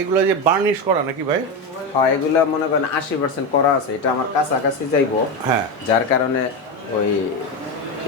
এগুলো যে বার্নিশ করা নাকি ভাই? হ্যাঁ এগুলো মনে করেন আশি পার্সেন্ট করা আছে এটা আমার কাছাকাছি যাইবো। হ্যাঁ। যার কারণে ওই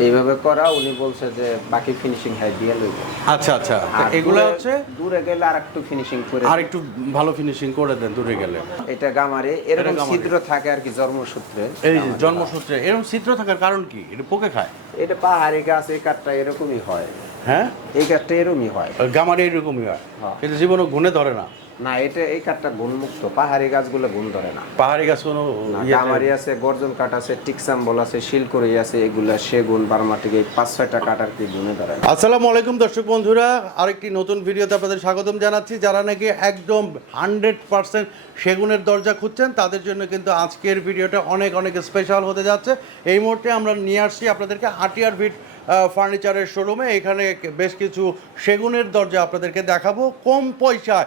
এইভাবে করা উনি বলছে যে বাকি ফিনিশিং হ্যাঁ দিয়ে লইব। আচ্ছা আচ্ছা। এগুলো হচ্ছে? দূরে গেলে আর একটু ফিনিশিং করে আর একটু ভালো ফিনিশিং করে দেন দূরে গেলে। এটা গামারে এরকম ছিদ্র থাকে আর কি জন্মসূত্রে। এই জন্মসূত্রে এরকম চিত্র থাকার কারণ কি? এটা পোকে খায়? এটা পাহাড়ি গাছ এই কাঠটা এরকমই হয়। হ্যাঁ? এই কাঠটা এরকমই হয়। গামারি এরকমই হয়। হ্যাঁ। কিন্তু জীবনে গুণে ধরে না। না এটা এই কাঠটা গুণমুক্ত। পাহাড়ি গাছগুলো গুণ ধরে না। পাহাড়ি গাছ কোনো ইয়েতে- আছে গর্জন কাঠ আছে টিকসাম্বল আছে শিলকড়ি আছে এগুলা সেগুন বারমাটিক পাঁচ ছয়টা কাঠ আর কি গুণে ধরে। আসসালামু আলাইকুম দর্শক বন্ধুরা। আরেকটি নতুন ভিডিওতে আপনাদের স্বাগতম জানাচ্ছি। যারা নাকি একদম হান্ড্রেড পার্সেন্ট সেগুনের দরজা খুঁজছেন তাদের জন্য কিন্তু আজকের ভিডিওটা অনেক অনেক স্পেশাল হতে যাচ্ছে। এই মুহূর্তে আমরা নিয়ে আসছি আপনাদেরকে আটিয়ার ভিট ফার্নিচারের শোরুমে এখানে বেশ কিছু সেগুনের দরজা আপনাদেরকে দেখাবো। কম পয়সায়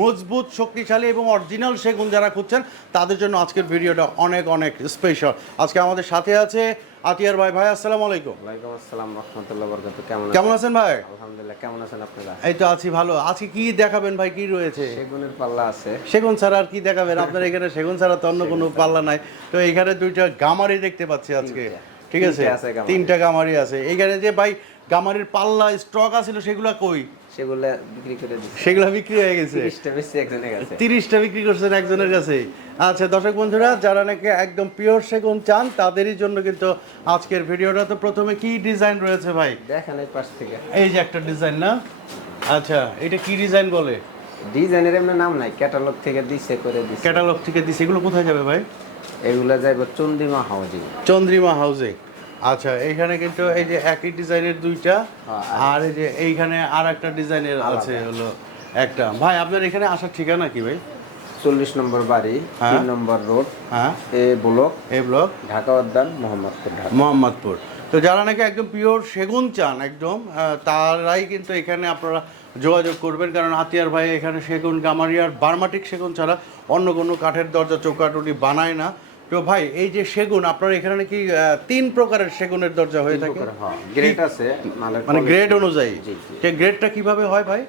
মজবুত শক্তিশালী এবং অরিজিনাল সেগুন যারা খুঁজছেন তাদের জন্য আজকের ভিডিওটা অনেক অনেক স্পেশাল আজকে আমাদের সাথে আছে আতিয়ার ভাই। ভাই আসসালামু আলাইকুম। ওয়ালাইকুম আসসালাম রহমতুল্লাহ কেমন কেমন আছেন? ভাই? আলহামদুলিল্লাহ কেমন আছেন আপনারা? এই তো আছি ভালো। আজকে কি দেখাবেন ভাই? কি রয়েছে? সেগুনের পাল্লা আছে। সেগুন ছাড়া আর কি দেখাবেন? আপনার এখানে সেগুন ছাড়া তো অন্য কোনো পাল্লা নাই। তো এখানে দুইটা গামারি দেখতে পাচ্ছি আজকে। ঠিক আছে? তিনটা গামারি। আছে। এইখানে যে ভাই গামারির পাল্লা স্টক আছে সেগুলা কই? সেগুলো বিক্রি করে সেগুলা বিক্রি হয়ে গেছে। একজনের কাছে। তিরিশটা বিক্রি করছেন একজনের কাছে। আচ্ছা দর্শক বন্ধুরা যারা নাকি একদম পিওর সেগুন চান তাদেরই জন্য কিন্তু আজকের ভিডিওটা তো প্রথমে কি ডিজাইন রয়েছে ভাই? দেখেন এই পাশ থেকে। এই যে একটা ডিজাইন না? আচ্ছা এটা কি ডিজাইন বলে? ডিজাইনের এমনি নাম নাই ক্যাটালগ থেকে দিছে করে দিছে। ক্যাটালগ থেকে দিছে এগুলো কোথায় যাবে ভাই? এগুলো চন্দ্রিমা হাউজিং চন্দ্রিমা হাউজিং আচ্ছা এইখানে কিন্তু এই যে একই ডিজাইনের দুইটা হ্যাঁ, আর এই যে এইখানে আর একটা ডিজাইনের আছে হলো একটা। ভাই আপনার এখানে আসার ঠিকানা কি ভাই? চল্লিশ নম্বর বাড়ি হ্যাঁ। তিন নম্বর রোড হ্যাঁ। এ ব্লক এই ব্লক। ঢাকা উদ্যান মোহাম্মদপুর মোহাম্মদপুর। তো যারা নাকি একদম পিওর সেগুন চান একদম তারাই কিন্তু এখানে আপনারা যোগাযোগ করবেন কারণ হাতিয়ার ভাই এখানে সেগুন গামারিয়ার বার্মাটিক সেগুন ছাড়া অন্য কোনো কাঠের দরজা চৌকাটুটি বানায় না। তো ভাই এই যে সেগুন আপনার এখানে নাকি তিন প্রকারের সেগুনের দরজা হয়ে থাকে হ্যাঁ গ্রেড আছে মানে গ্রেড অনুযায়ী জি, জি। গ্রেডটা কীভাবে হয় ভাই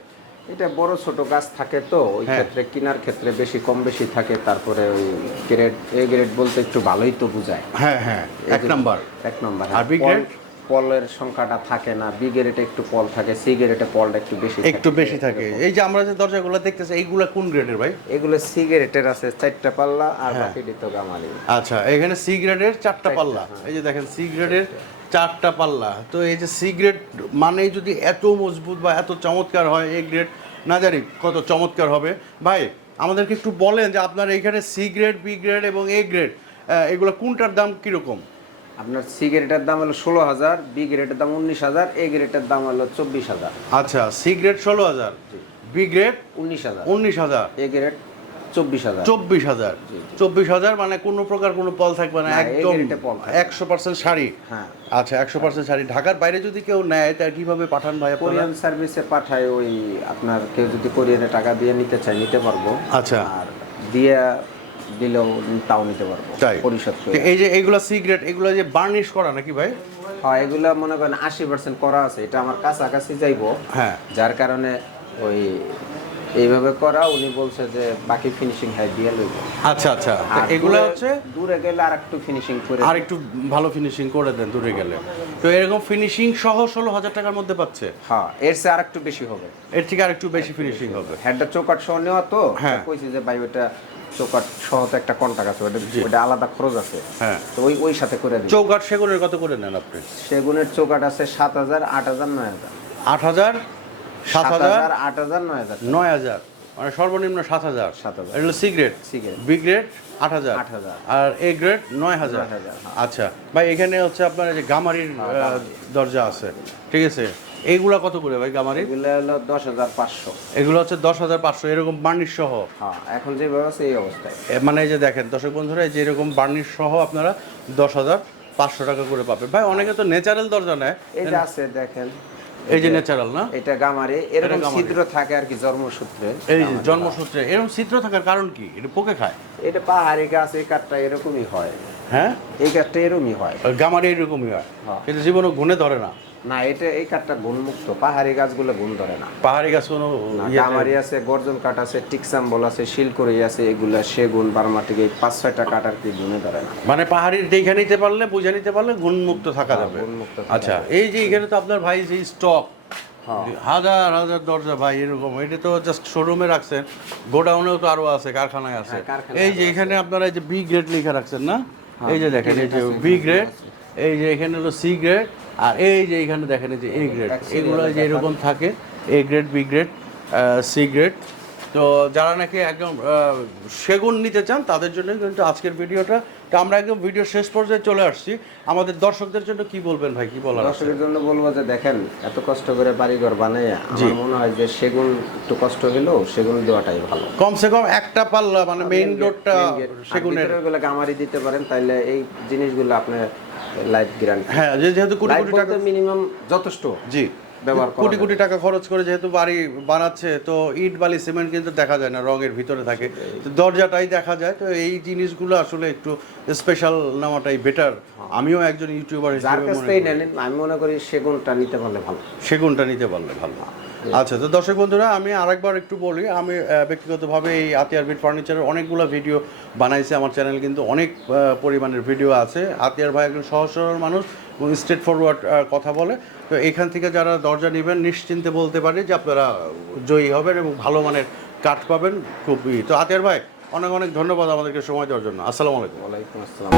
এটা বড় ছোট গাছ থাকে তো ওই হ্যাঁ। ক্ষেত্রে কেনার ক্ষেত্রে বেশি কম বেশি থাকে তারপরে ওই গ্রেড এ গ্রেড বলতে একটু ভালোই তো বুঝায় হ্যাঁ হ্যাঁ এক নাম্বার এক নম্বর আর বি grade? পলের সংখ্যাটা থাকে না বি গ্রেডে একটু পল থাকে সি গ্রেডে পলটা একটু বেশি একটু বেশি থাকে। এই যে আমরা যে দরজাগুলো দেখতেছি এইগুলা কোন গ্রেডের ভাই? এগুলো সি গ্রেডের আছে চারটা পাল্লা আর হ্যাঁ। বাকি তো গামালি আচ্ছা এখানে সি গ্রেডের চারটা পাল্লা। এই যে দেখেন সি গ্রেডের চারটা পাল্লা। তো এই যে সি গ্রেড মানেই যদি এত মজবুত বা এত চমৎকার হয় এই গ্রেড না জানি কত চমৎকার হবে। ভাই আমাদেরকে একটু বলেন যে আপনার এখানে সি গ্রেড বি গ্রেড এবং এ গ্রেড এগুলো কোনটার দাম কীরকম? আপনার সি গ্রেডের দাম হলো ষোলো হাজার বি গ্রেডের দাম উনিশ হাজার এ গ্রেডের দাম হলো চব্বিশ হাজার। আচ্ছা সি গ্রেড ষোলো হাজার বি গ্রেড উনিশ হাজার। উনিশ হাজার। এ গ্রেড চব্বিশ হাজার। চব্বিশ হাজার। চব্বিশ হাজার মানে কোনো প্রকার কোনো পল থাকবে না একদম। একশো পার্সেন্ট শাড়ি। হ্যাঁ। আচ্ছা একশো পার্সেন্ট শাড়ি। ঢাকার বাইরে যদি কেউ নেয় তা কীভাবে পাঠান ভাই কোরিয়ান সার্ভিসে পাঠায় ওই আপনার কেউ যদি কোরিয়ানে টাকা দিয়ে নিতে চায় নিতে পারব। আচ্ছা। আর দিয়ে দিলেও তাও নিতে পারব পরিশোধ করে। এই যে এইগুলো সিগারেট এগুলো যে বার্নিশ করা নাকি ভাই? হ্যাঁ এগুলো মনে করেন আশি পার্সেন্ট করা আছে এটা আমার কাছাকাছি যাইবো। হ্যাঁ। যার কারণে ওই এইভাবে করা উনি বলছে যে বাকি ফিনিশিং হ্যাঁ দিয়ে লইব। আচ্ছা আচ্ছা। এগুলো হচ্ছে? দূরে গেলে আর একটু ফিনিশিং করে আর একটু ভালো ফিনিশিং করে দেন দূরে গেলে। তো এরকম ফিনিশিং সহ ষোলো হাজার টাকার মধ্যে পাচ্ছে? হ্যাঁ এর চেয়ে আর একটু বেশি হবে। এর থেকে আর একটু বেশি ফিনিশিং হবে। হেডটা চৌকাট সহ নেওয়া তো হ্যাঁ। কইছি যে ভাই ওটা চৌকাট সহ তো একটা কন্টাক্ট আছে ওটা ওটা আলাদা খরচ আছে। হ্যাঁ। তো ওই ওই সাথে করে দিই চৌকাট সেগুনের কত করে নেন আপনি? সেগুনের চৌকাট আছে সাত হাজার আট হাজার নয় হাজার। আট হাজার? সাত হাজার? আট হাজার নয় হাজার। নয় হাজার। মানে সর্বনিম্ন সাত হাজার। 7,000 এটা হলো C grade C grade B grade আট হাজার। 8,000 আর এ গ্রেড নয় হাজার। 9,000, হ্যাঁ। আচ্ছা। ভাই এখানে হচ্ছে আপনার যে গামারির দরজা আছে। ঠিক আছে? এইগুলা কত করে ভাই গামারি? এগুলো হলো দশ হাজার পাঁচশো। এগুলো হচ্ছে দশ হাজার পাঁচশো এরকম বার্নিশ সহ? হ্যাঁ এখন যেভাবে আছে এই অবস্থায়। মানে এই যে দেখেন দর্শক বন্ধুরা এই যে এরকম বার্নিশ সহ আপনারা দশ হাজার পাঁচশো টাকা করে পাবেন। ভাই অনেকে তো ন্যাচারাল দরজা নেয়। এই যে আছে দেখেন। এই যে ন্যাচারাল না? এটা গামারে এরকম। ছিদ্র থাকে আর কি জন্মসূত্রে। এই যে জন্মসূত্রে এরকম চিত্র থাকার কারণ কি? এটা পোকে খায়? এটা পাহাড়ি গাছ এই কাঠটা এরকমই হয়। হ্যাঁ? এই কাঠটা এরকমই হয়। গামারি এরকমই হয়। হ্যাঁ। কিন্তু জীবনে গুণে ধরে না। না এটা এই কাঠটা গুণমুক্ত। পাহাড়ি গাছগুলো গুণ ধরে না। পাহাড়ি গাছ কোনো গামারি আছে গর্জন কাঠ আছে টিকসাম বল আছে শিলকড়ি আছে এগুলা সেগুন বার্মাটিক এই পাঁচ ছয়টা কাঠ আর কি গুণে ধরে না। মানে পাহাড়ির দেখে নিতে পারলে বুঝে নিতে পারলে গুণমুক্ত থাকা যাবে। গুণমুক্ত আচ্ছা এই যে এখানে তো আপনার ভাই যে স্টক হ্যাঁ। হাজার হাজার দরজা ভাই এরকম। এটা তো জাস্ট শোরুমে রাখছেন গোডাউনেও তো আরও আছে কারখানায় আছে। হ্যাঁ, হ্যাঁ, এই যে এখানে আপনারা এই যে বি গ্রেড লেখা রাখছেন না? এই যে দেখেন এই যে বি গ্রেড এই যে এখানে হলো সি গ্রেড আর এই যে এখানে দেখেন যে এ গ্রেড এগুলো যে এরকম থাকে A grade B grade C grade তো যারা নাকি একদম সেগুন নিতে চান তাদের জন্য কিন্তু আজকের ভিডিওটা তো আমরা একদম ভিডিও শেষ পর্যায়ে চলে আসছি। আমাদের দর্শকদের জন্য কি বলবেন ভাই কি বলার দর্শকের জন্য বলব যে দেখেন এত কষ্ট করে বাড়িঘর বানাই আমার মনে হয় যে সেগুন একটু কষ্ট হলেও সেগুন দেওয়াটাই ভালো। কমসে কম একটা পাল্লা মানে মেইন রোডটা সেগুনের। সেগুলো গামারি দিতে পারেন তাইলে এই জিনিসগুলো আপনার লাইফ গ্যারান্টি হ্যাঁ যেহেতু কোটি কোটি টাকা মিনিমাম যথেষ্ট জি ব্যবহার কোটি কোটি টাকা খরচ করে যেহেতু বাড়ি বানাচ্ছে তো ইট বালি সিমেন্ট কিন্তু দেখা যায় না রঙের ভিতরে থাকে। তো দরজাটাই দেখা যায় তো এই জিনিসগুলো আসলে একটু স্পেশাল নেওয়াটাই বেটার আমিও একজন ইউটিউবার হিসেবে আমি মনে করি সেগুনটা নিতে পারলে ভালো। সেগুনটা নিতে পারলে ভালো। আচ্ছা তো দর্শক বন্ধুরা আমি আরেকবার একটু বলি আমি ব্যক্তিগতভাবে এই আতিয়ার বিট ফার্নিচারের অনেকগুলো ভিডিও বানাইছি আমার চ্যানেল কিন্তু অনেক পরিমাণের ভিডিও আছে। আতিয়ার ভাই একজন সহজ সরল মানুষ এবং স্ট্রেট ফরওয়ার্ড কথা বলে। তো এখান থেকে যারা দরজা নেবেন নিশ্চিন্তে বলতে পারি যে আপনারা জয়ী হবেন এবং ভালো মানের কাঠ পাবেন খুবই তো আতিয়ার ভাই অনেক অনেক ধন্যবাদ আমাদেরকে সময় দেওয়ার জন্য। আসসালামু আলাইকুম। ওয়ালাইকুম আসসালাম।